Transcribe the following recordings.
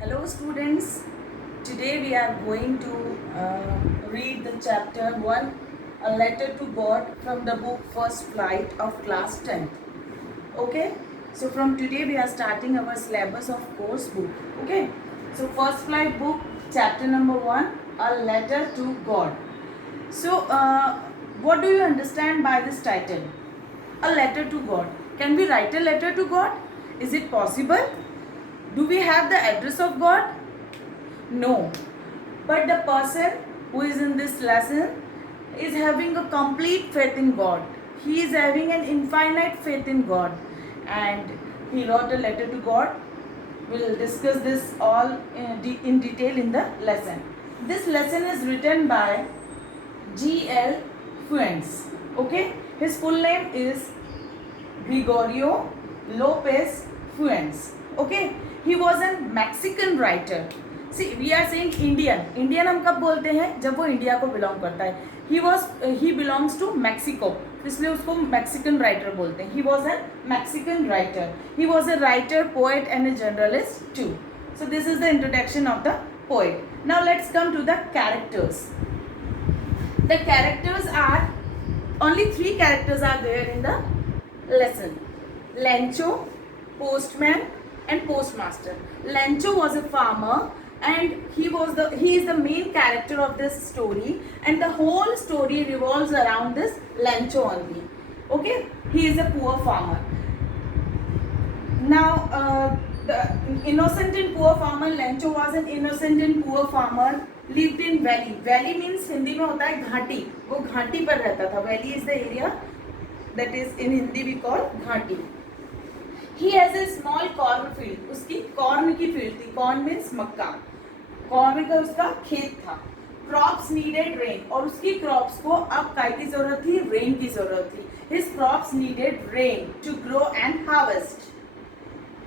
Hello students, today we are going to read the chapter 1, A Letter to God from the book First Flight of class 10th. Okay, so from today we are starting our syllabus of course book. Okay, so First Flight book chapter number 1, A Letter to God. So what do you understand by this title? A letter to God. Can we write a letter to God? Is it possible? Do we have the address of God? No. But the person who is in this lesson is having a complete faith in God. He is having an infinite faith in God. And he wrote a letter to God. We'll discuss this all in detail in the lesson. This lesson is written by G.L. Fuentes. Okay? His full name is Gregorio Lopez Fuentes. Okay? He was a Mexican writer. See, we are saying Indian हम कब बोलते हैं जब वो India को belong करता है. He belongs to Mexico, इसलिए उसको Mexican writer बोलते हैं. He was a Mexican writer. He was a writer, poet and a journalist too. So this is the introduction of the poet. Now let's come to the characters. The characters are only 3 characters are there in the lesson. Lencho, postman and postmaster. Lencho was a farmer and he is the main character of this story, and the whole story revolves around this Lencho only. Okay, he is a poor farmer. Now the innocent and poor farmer, Lencho was an innocent and poor farmer, lived in valley. Valley means Hindi में होता है घाटी. वो घाटी पर रहता था. Valley is the area that is in Hindi we call घाटी. He has a small corn field. उसकी corn की field थी. Corn means मक्का. Corn का उसका खेत था. Crops needed rain. और उसकी crops को अब काय की जरूरत थी? Rain की जरूरत थी. His crops needed rain to grow and harvest.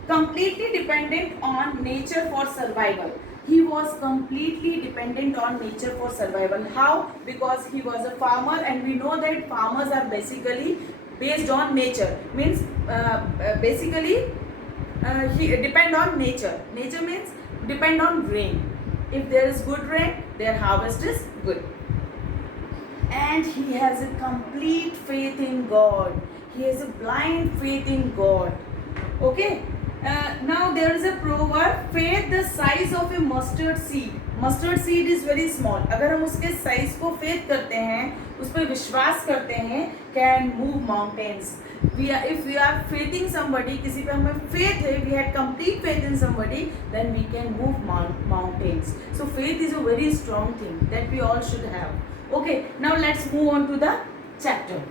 Completely dependent on nature for survival. He was completely dependent on nature for survival. How? Because he was a farmer, and we know that farmers are basically based on nature. Means basically he depend on nature. Nature means depend on rain. If there is good rain, their harvest is good. And he has a complete faith in God. He has a blind faith in God. Okay. Now there is a proverb, faith the size of a mustard seed. Mustard seed is very small. अगर हम उसके size को faith करते हैं, उस पर विश्वास करते हैं, can move mountains. If we are faithing somebody, किसी पे हमें faith है, we had complete faith in somebody, then we can move mountains. So faith is a very strong thing that we all should have. Okay, now let's move on to the chapter.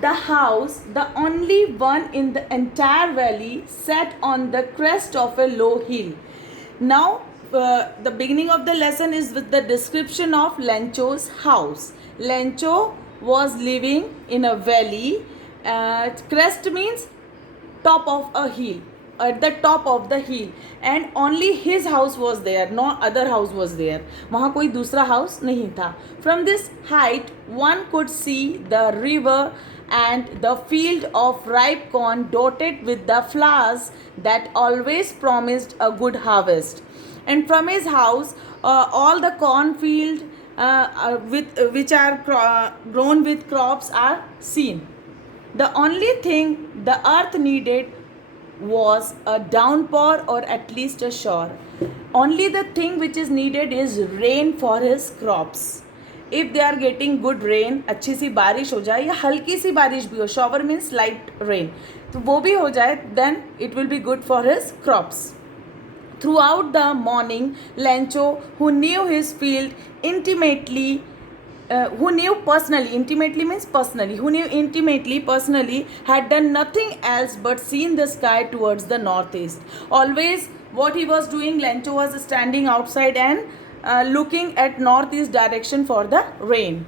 The house, the only one in the entire valley, sat on the crest of a low hill. Now, the beginning of the lesson is with the description of Lencho's house. Lencho was living in a valley. Crest means top of a hill. At the top of the hill, and only his house was there, no other house was there. वहाँ कोई दूसरा house नहीं था. From this height one could see the river and the field of ripe corn dotted with the flowers that always promised a good harvest. And from his house all the cornfield which are grown with crops are seen. The only thing the earth needed was a downpour, or at least a shower. Only the thing which is needed is rain for his crops. If they are getting good rain, अच्छी सी बारिश हो जाए या हल्की सी बारिश भी हो, shower means light rain, तो वो भी हो जाए, then it will be good for his crops. Throughout the morning, Lencho, who knew his field intimately, who knew intimately personally, had done nothing else but seen the sky towards the northeast. Always what he was doing, Lencho was standing outside and looking at northeast direction for the rain.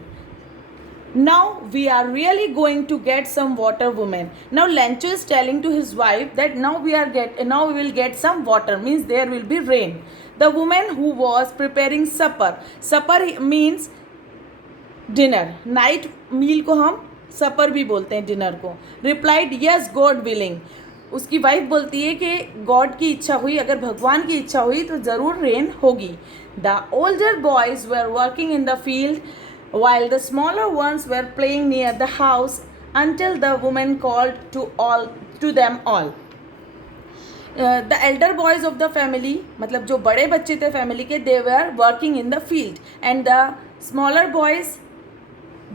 Now we are really going to get some water, woman. Now Lencho is telling to his wife that now we will get some water, means there will be rain. The woman who was preparing supper means dinner, night meal को हम supper भी बोलते हैं dinner को, replied yes God willing. उसकी wife बोलती है कि गॉड की इच्छा हुई, अगर भगवान की इच्छा हुई तो ज़रूर रेन होगी. The older boys were working in the field while the smaller ones were playing near the house until the woman called to them all. The elder boys of the family, मतलब जो बड़े बच्चे थे family के, they were working in the field, and the smaller boys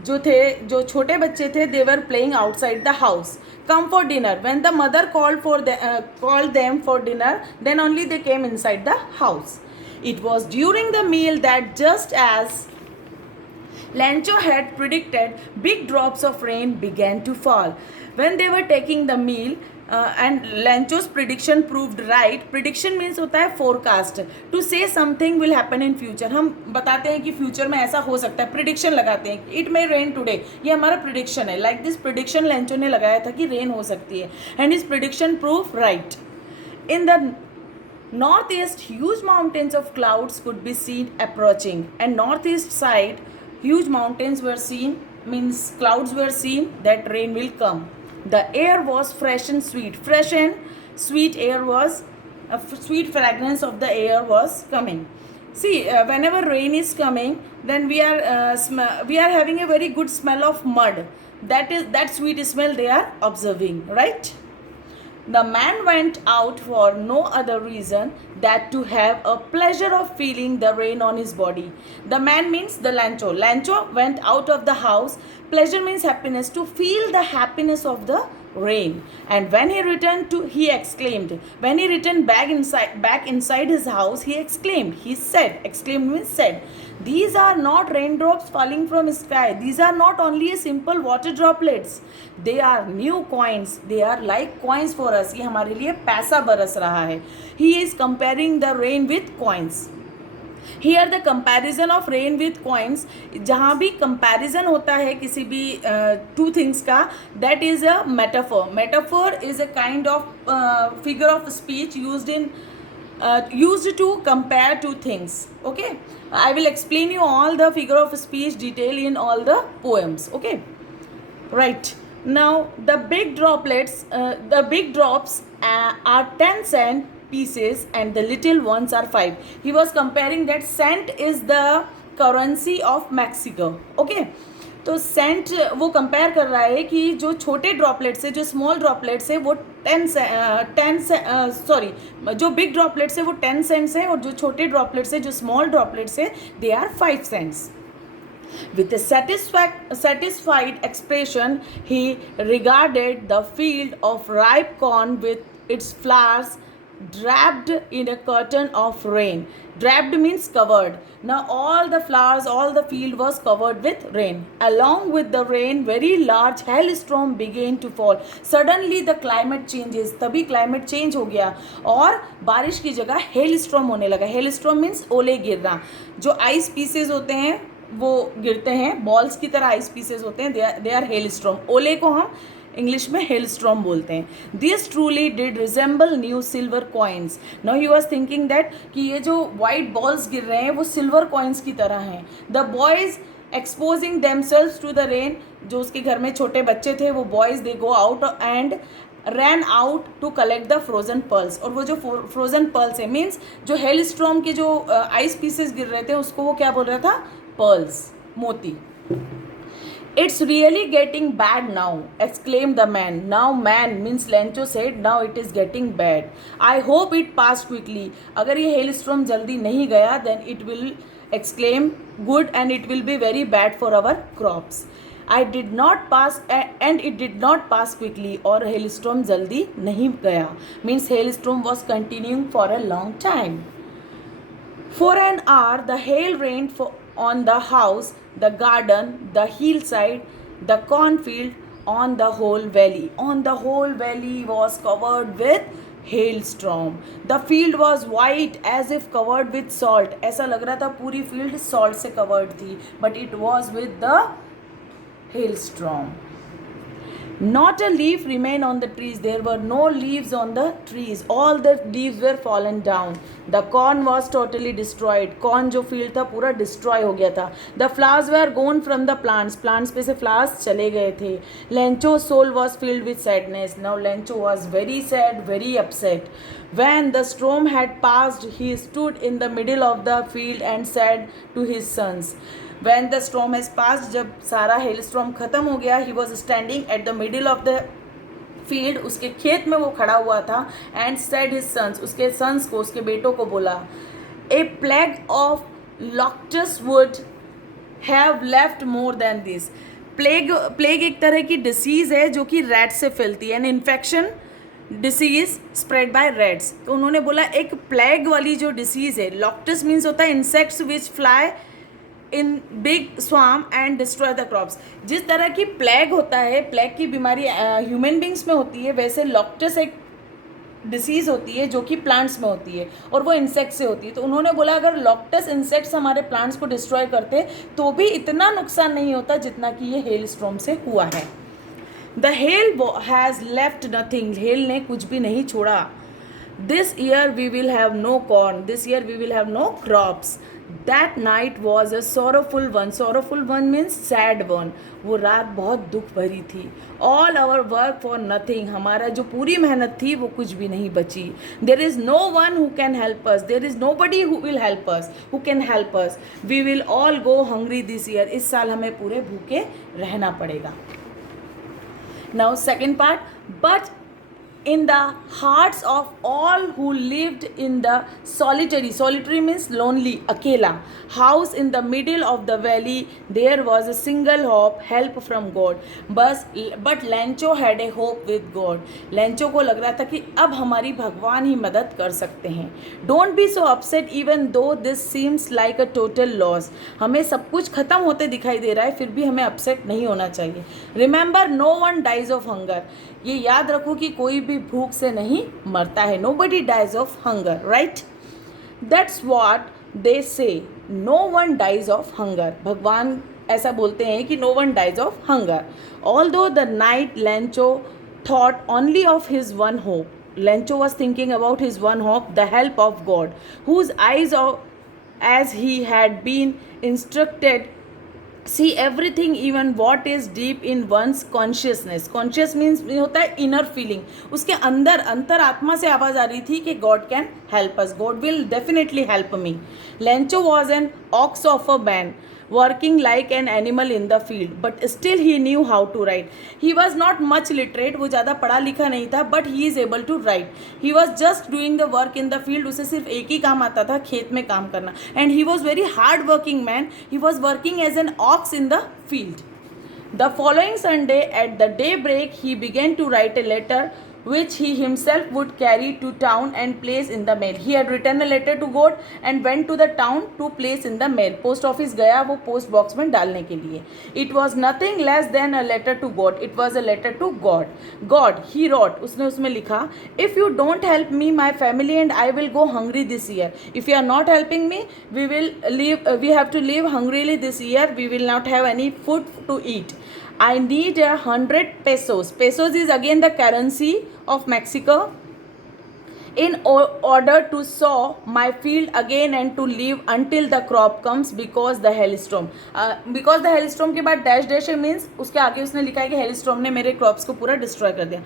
जो थे, जो छोटे बच्चे थे, they were playing outside the house. Come for dinner. When the mother called them for dinner, then only they came inside the house. It was during the meal that, just as Lancho had predicted, big drops of rain began to fall. When they were taking the meal, and Lancho's prediction proved right. Prediction means होता है forecast. To say something will happen in future. हम बताते हैं कि future में ऐसा हो सकता है, prediction लगाते हैं. It may rain today. ये हमारा prediction है. Like this prediction Lancho ने लगाया था कि rain हो सकती है, and his prediction proved right. In the northeast, huge mountains of clouds could be seen approaching, and northeast side, huge mountains were seen, means clouds were seen that rain will come. The air was fresh and sweet. Fresh and sweet air was, a sweet fragrance of the air was coming. See, whenever rain is coming, then we are having a very good smell of mud. That sweet smell they are observing, right? The man went out for no other reason than to have a pleasure of feeling the rain on his body. The man means the Lancho. Lancho went out of the house. Pleasure means happiness, to feel the happiness of the rain. And when he exclaimed. When he returned back inside his house, he exclaimed. Exclaimed means said. These are not raindrops falling from sky. These are not only a simple water droplets. They are new coins. They are like coins for us. ये हमारे लिए पैसा बरस रहा है. He is comparing the rain with coins. Here the comparison of rain with coins, जहाँ भी comparison होता है किसी भी two things का, that is a metaphor. Metaphor is a kind of figure of speech used to compare two things. Okay, I will explain you all the figure of speech detail in all the poems. Okay, right. Now the big drops are 10 cent pieces and the little ones are 5. He was comparing that cent is the currency of Mexico. Okay, तो Saint वो compare कर रहा है कि जो छोटे droplets है, जो स्मॉल ड्रॉपलेट्स है, वो 10 सॉरी, जो बिग ड्रॉपलेट्स है वो 10 सेंट्स है, और जो छोटे ड्रॉपलेट्स है, जो स्मॉल ड्रॉपलेट्स है, they are 5 cents. With a satisfied expression, he regarded the field of ripe corn with its flowers draped in a curtain of rain. Draped means covered. Now all the flowers, all the field was covered with rain. Along with the rain, very large hailstorm began to fall. Suddenly the climate changes. तभी climate change हो गया और बारिश की जगह hailstorm होने लगा. Hailstorm means ओले गिरना. जो ice pieces होते हैं वो गिरते हैं, बॉल्स की तरह आइस पीसेस होते हैं, दे आर हेलस्ट्रॉम. ओले को हम इंग्लिश में हेलस्ट्रॉम बोलते हैं. This truly did resemble new silver coins. Now you are thinking that कि ये जो वाइट बॉल्स गिर रहे हैं वो सिल्वर कॉइन्स की तरह हैं. The boys exposing themselves to the rain. जो उसके घर में छोटे बच्चे थे वो boys, they go out and ran out to collect the frozen pearls. और वो जो फ्रोजन पर्ल्स है मीन्स जो हेल स्ट्रॉम के जो आइस पीसेस गिर रहे थे उसको वो क्या बोल रहा था? पर्ल्स, मोती. It's really getting bad now, exclaimed the man. Now man means Lancho said, now it is getting bad. I hope it passed quickly. अगर ये hailstorm जल्दी नहीं गया then it will exclaim good and it will be very bad for our crops. I did not pass and it did not pass quickly. और hailstorm जल्दी नहीं गया means hailstorm was continuing for a long time. For an hour the hail rained on the house, the garden, the hillside, the cornfield, on the whole valley. On the whole valley was covered with hailstorm. The field was white as if covered with salt. ऐसा लग रहा था पूरी field salt से covered थी, but it was with the hailstorm. Not a leaf remained on the trees. There were no leaves on the trees. All the leaves were fallen down. The corn was totally destroyed. Corn जो field था पूरा destroy हो गया था. The flowers were gone from the plants. Plants पे से flowers चले गए थे. Lencho's soul was filled with sadness. Now Lencho was very sad, very upset. When the storm had passed, he stood in the middle of the field and said to his sons. When the storm has passed, जब सारा hello storm खत्म हो गया, he was standing at the middle of the field, उसके खेत में वो खड़ा हुआ था, and said his sons, उसके sons को, उसके बेटों को बोला, a plague of locusts would have left more than this. Plague एक तरह की डिसीज़ है जो कि रैट से फैलती है, an infection disease spread by rats. तो उन्होंने बोला एक प्लेग वाली जो डिसीज़ है, लॉक्टस मीन्स होता है insects which fly in big swarm and destroy the crops. जिस तरह की प्लेग होता है, प्लेग की बीमारी ह्यूमन बींग्स में होती है, वैसे लॉक्टस एक डिसीज़ होती है जो कि प्लांट्स में होती है और वो इंसेक्ट से होती है. तो उन्होंने बोला अगर लॉक्टस इंसेक्ट्स हमारे प्लांट्स को डिस्ट्रॉय करते तो भी इतना नुकसान नहीं होता जितना कि ये हेल स्टॉर्म से हुआ है. The hell has left nothing. Hello ने कुछ भी नहीं छोड़ा. This year we will have no corn. This year we will have no crops. That night was a sorrowful one. Sorrowful one means sad one. वो रात बहुत दुख भरी थी. All our work for nothing. हमारा जो पूरी मेहनत थी वो कुछ भी नहीं बची. There is no one who can help us. There is nobody who will help us. Who can help us. We will all go hungry this year. इस साल हमें पूरे भूखे रहना पड़ेगा. Now second part. But in the hearts of all who lived in the solitary means lonely, akela house in the middle of the valley, there was a single hope, help from God. But Lencho had a hope with God. Lencho को लग रहा था कि अब हमारी भगवान ही मदद कर सकते हैं. Don't be so upset even though this seems like a total loss. हमें सब कुछ खत्म होते दिखाई दे रहा है, फिर भी हमें अपसेट नहीं होना चाहिए. Remember, no one dies of hunger. ये याद रखो कि कोई भी भूख से नहीं मरता है. Nobody dies of hunger, right? That's what they say. No one dies of hunger. भगवान ऐसा बोलते हैं कि no one dies of hunger. Although the night Lencho thought only of his one hope. Lencho was thinking about his one hope, the help of God, whose eyes, as he had been instructed, see everything, even what is deep in one's consciousness. Conscious means होता है inner feeling. उसके अंदर अंतरात्मा से आवाज़ आ रही थी कि God can help us. God will definitely help me. Lencho was an ox of a man, working like an animal in the field, but still he knew how to write. He was not much literate. वो ज़्यादा पढ़ा लिखा नहीं था, but he is able to write. He was just doing the work in the field. उसे सिर्फ एक ही काम आता था, खेत में काम करना. And he was very hard working man. He was working as an ox in the field. The following Sunday at the daybreak he began to write a letter which he himself would carry to town and place in the mail. He had written a letter to God and went to the town to place in the mail. Post office गया वो post box में डालने के लिए. It was nothing less than a letter to God. It was a letter to God. God, he wrote, उसने उसमें लिखा, if you don't help me, my family and I will go hungry this year. If you are not helping me, we have to live hungrily this year. We will not have any food to eat. I need 100 pesos. Pesos is again the currency of Mexico. In order to sow my field again and to live until the crop comes, because the hailstorm. Because the hailstorm के बाद dash dash means उसके आगे उसने लिखा है कि hailstorm ने मेरे crops को पूरा destroy कर दिया.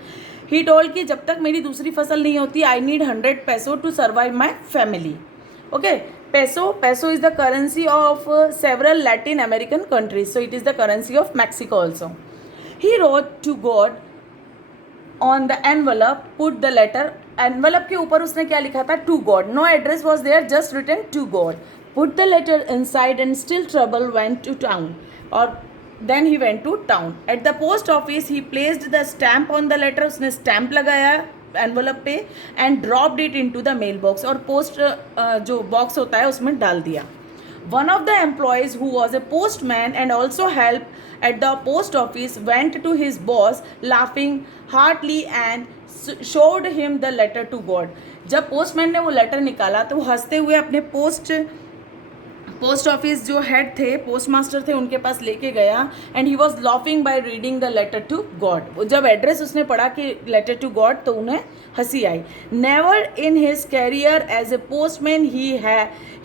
He told कि जब तक मेरी दूसरी फसल नहीं होती, I need 100 peso to survive my family. Okay. Peso is the currency of several Latin American countries. So it is the currency of Mexico also. He wrote to God on the envelope, put the letter. Envelope के ऊपर उसने क्या लिखा था? To God. No address was there, just written to God. Put the letter inside and still trouble went to town. Or then he went to town. At the post office he placed the stamp on the letter. उसने stamp लगाया envelope पे and dropped it into the mailbox. और post जो box होता है उसमें डाल दिया. One of the employees who was a postman and also help at the post office went to his boss laughing heartily and showed him the letter to God. जब postman ने वो letter निकाला तो वो हंसते हुए अपने post office जो हेड थे, पोस्ट मास्टर थे, उनके पास लेके गया and he was laughing by reading the letter to God. जब एड्रेस उसने पढ़ा कि लेटर टू गॉड, तो उन्हें हंसी आई। Never in his career as a postman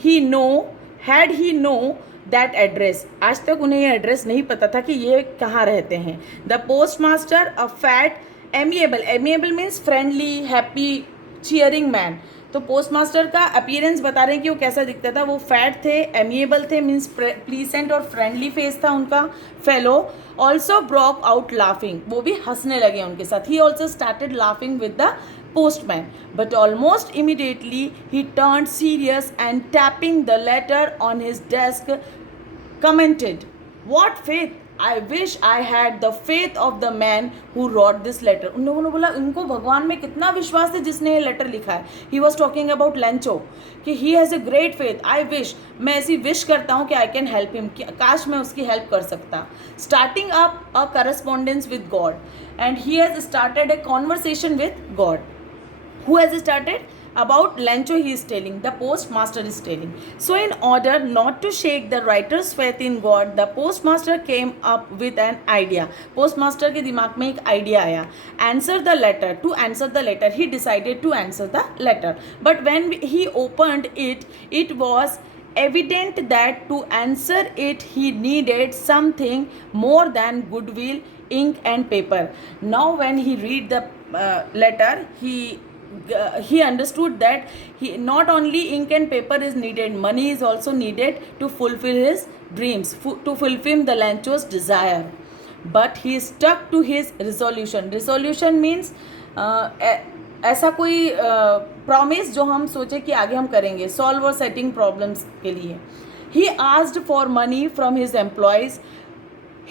he know that address, आज तक उन्हें ये एड्रेस नहीं पता था कि ये कहाँ रहते हैं। The post master a fat amiable means friendly, happy, cheering man. तो पोस्ट मास्टर का अपीयरेंस बता रहे हैं कि वो कैसा दिखता था। वो फैट थे, एमिएबल थे मीन्स प्लीसेंट और फ्रेंडली फेस था उनका। Fellow also broke out laughing, वो भी हंसने लगे उनके साथ। He also started laughing with the postman, but almost immediately he turned serious and tapping the letter on his desk commented, "What faith! I wish I had the faith of the man who wrote this letter." उन लोगों ने बोला इनको भगवान में कितना विश्वास है जिसने ये लेटर लिखा है। He was talking about Lencho कि he has a great faith. I wish, मैं ऐसी विश करता हूँ कि I can help him, कि काश मैं उसकी हेल्प कर सकता। Starting up a correspondence with God, and he has started a conversation with God. Who has started? About Lencho he is telling, the postmaster is telling. So in order not to shake the writer's faith in God, the postmaster came up with an idea. Postmaster के दिमाग में एक idea आया. Answer the letter. To answer the letter, he decided to answer the letter. But when he opened it, it was evident that to answer it he needed something more than goodwill, ink and paper. Now when he read the letter, he understood that not only ink and paper is needed, money is also needed to fulfill his dreams, to fulfill the Lencho's desire. But he stuck to his resolution. Resolution means ऐसा कोई promise जो हम सोचे कि आगे हम करेंगे, solve और सेटिंग प्रॉब्लम्स के लिए। He asked for money from his employees.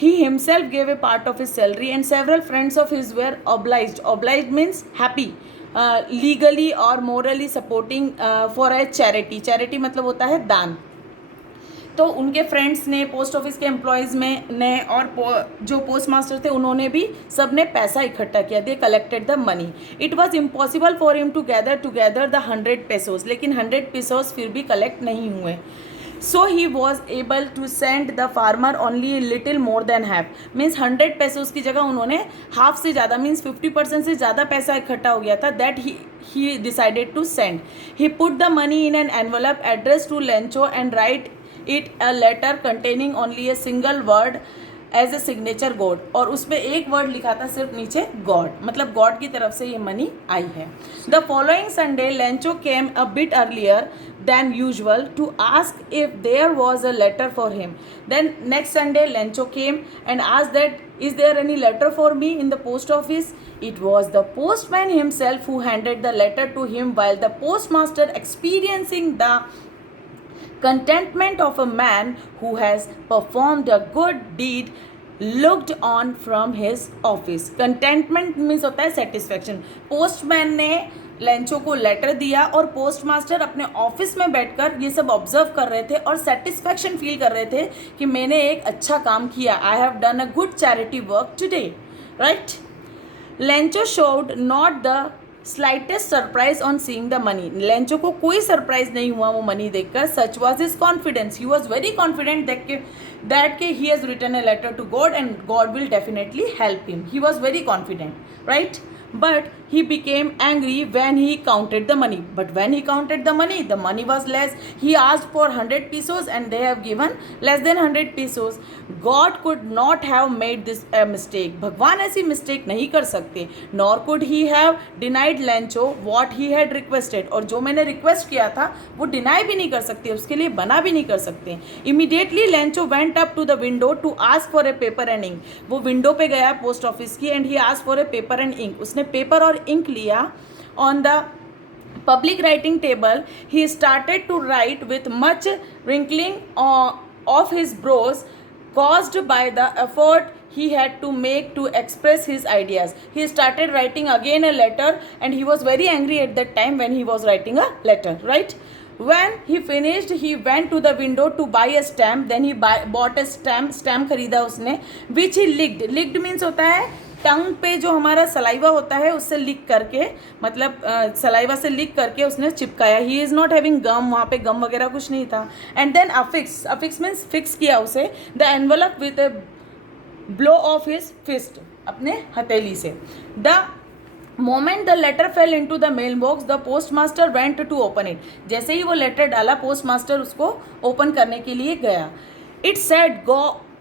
He himself gave a part of his salary and several friends of his were obliged. Obliged means happy. Legally और morally supporting for a charity. Charity मतलब होता है दान। तो उनके friends ने, post office के employees में ने और जो पोस्ट मास्टर थे उन्होंने भी सब ने पैसा इकट्ठा किया। They collected the money. It was impossible for him to gather together the 100 pesos, लेकिन 100 pesos फिर भी कलेक्ट नहीं हुए। So he was able to send the farmer only a little more than half. Means 100 pesos की जगह उन्होंने half से ज़्यादा मीन्स 50% से ज़्यादा पैसा इकट्ठा हो गया था। That he decided to send. He put the money in an envelope addressed to Lencho and write it a letter containing only a single word as a signature God, और उसमें एक वर्ड लिखा था सिर्फ नीचे गॉड, मतलब God की तरफ से ये मनी आई है। The following Sunday Lencho came a bit earlier than usual to ask if there was a letter for him. Then next Sunday Lencho came and asked that is there any letter for me in the post office. It was the postman himself who handed the letter to him, while the postmaster, experiencing the contentment of a man who has performed a good deed, looked on from his office. Contentment means होता है satisfaction. postman ने Lencho को letter दिया और post master अपने office में बैठकर ये सब ऑब्जर्व कर रहे थे और सेटिस्फैक्शन फील कर रहे थे कि मैंने एक अच्छा काम किया। I have done a good charity work today, right. Lencho showed not the slightest surprise on seeing the money. Lencho को कोई सरप्राइज नहीं हुआ वो मनी देखकर। Such was his confidence, he was very confident that he has written a letter to God and God will definitely help him. He was very confident, right. But he became angry when he counted the money. But when he counted the money was less. He asked for 100 pesos and they have given less than 100 pesos. God could not have made this a mistake. भगवान ऐसी mistake नहीं कर सकते. Nor could he have denied Lencho what he had requested. और जो मैंने request किया था वो deny भी नहीं कर सकते, उसके लिए बना भी नहीं कर सकते. Immediately Lencho went up to the window to ask for a paper and ink. वो window पे गया post office की and he asked for a paper and ink. उसने पेपर और इंक लिया। On the public writing table he started to write with much wrinkling of his brows caused by the effort he had to make to express his ideas. He started writing again a letter and he was very angry at that time when he was writing a letter, right? When he finished, he went to the window to buy a stamp. Then he bought a stamp खरीदा उसने, which he licked. Licked means होता है टंग पे जो हमारा saliva होता है उससे लिक करके, मतलब सलाइवा से लिक करके उसने चिपकाया. He is not having gum, वहाँ पे गम वगैरह कुछ नहीं था. And then affix, affix means fix किया उसे, the envelope with a blow of his fist, अपने हथेली से. The moment the letter fell into the mailbox the postmaster went to open it. जैसे ही वो letter डाला, post master उसको ओपन करने के लिए गया. It said,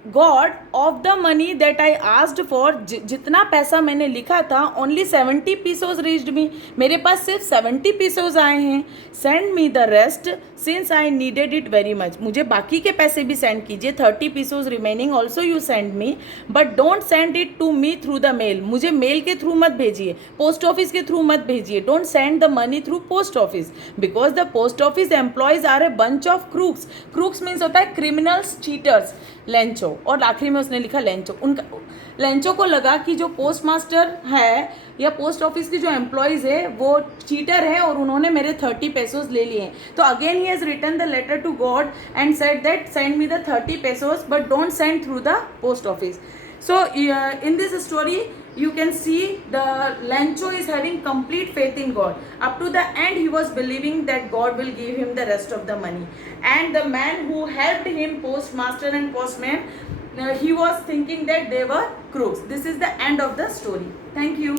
God of the money that I asked for, जितना पैसा मैंने लिखा था, ओनली 70 पीसोज रीच्ड मी, मेरे पास सिर्फ 70 पीसोज आए हैं. Send me the rest since I needed it very much, मुझे बाकी के पैसे भी सेंड कीजिए. 30 pesos remaining also you send me, but don't send it to me through the mail, मुझे मेल के थ्रू मत भेजिए, पोस्ट ऑफिस के थ्रू मत भेजिए. Don't send the money through post office, because the post office employees are a bunch of crooks. Crooks means होता है criminals, cheaters, Lencho. और आखिरी में उसने लिखा लेंचो. उनका लेंचो को लगा कि जो पोस्ट मास्टर है या पोस्ट ऑफिस के जो एम्प्लॉयज़ है वो चीटर है और उन्होंने मेरे 30 पेसोज ले लिए. तो again he has written the letter to God and said that send me the 30 pesos but don't send through the post office. So in this story you can see the Lencho is having complete faith in God. Up to the end he was believing that God will give him the rest of the money. And the man who helped him, postmaster and postman, he was thinking that they were crooks. This is the end of the story. Thank you.